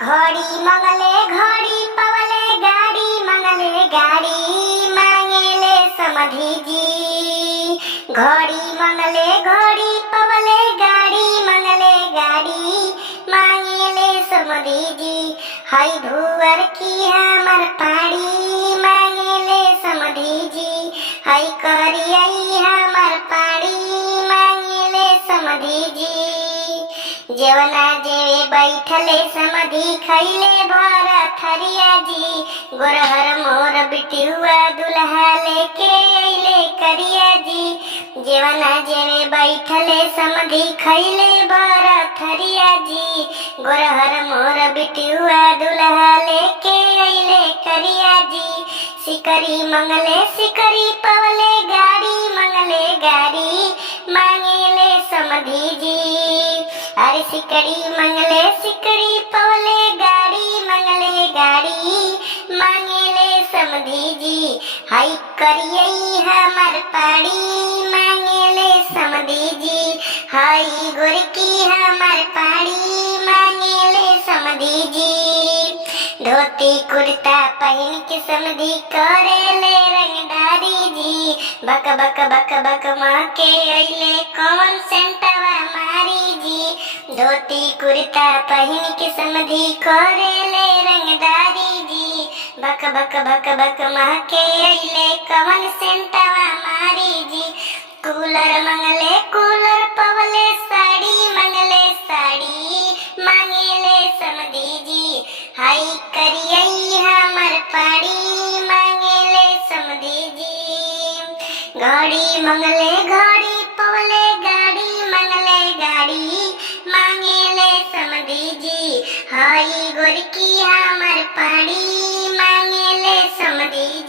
घड़ी मंगले घड़ी पवले गाड़ी मंगले गाड़ी मांगेले समधी जी। घड़ी मंगले घड़ी पवले गाड़ी मंगले गाड़ी मांगेले समधी जी। हई भुअर की हमर पाड़ी मांगेले समधी जी। हई करियई हमर पाड़ी मांगेले समधी जी। जेवना जेवे बैठले समधी खैले भर थरिया जी। गोरहर मोर बिटिहुआ दुल्हा लेके अइले करिया जी। जेवना जेवे बैठले समधी खैले भर थरिया जी। गोरहर मोर बिटिहुआ दुल्हा लेके अइले करिया जी। सिकरी मंगले सिकरी पवले गाड़ी मंगले गाड़ी मांगेले समधी जी। अरे सिकड़ी मंगले सिकड़ी पवले गाड़ी मंगले गाड़ी मांगेले समधी जी। हई करियई हमर पाड़ी मांगेले समधी जी। हई गोरकी हमर पाड़ी मांगेले समधी जी। धोती कुर्ता पहन के समधी करेले रंगदारी जी। बक बक बक बक माँ के अइले कौन सेंटवा मारी जी। धोती कुर्ता पहन के समधी करेले रंगदारी जी। बक बक बक बक माँ के अइले कौन सेंटवा मारी जी। कूलर मंगले कूलर पवले साड़ी मंगले साड़ी मांगेले समधी जी। हई करियई हमर पाड़ी मांगेले समधी जी। घड़ी मंगले घड़ी पवले गाड़ी मंगले गाड़ी मांगेले समधी जी। हई गोरकी हमर पाड़ी मांगेले समधी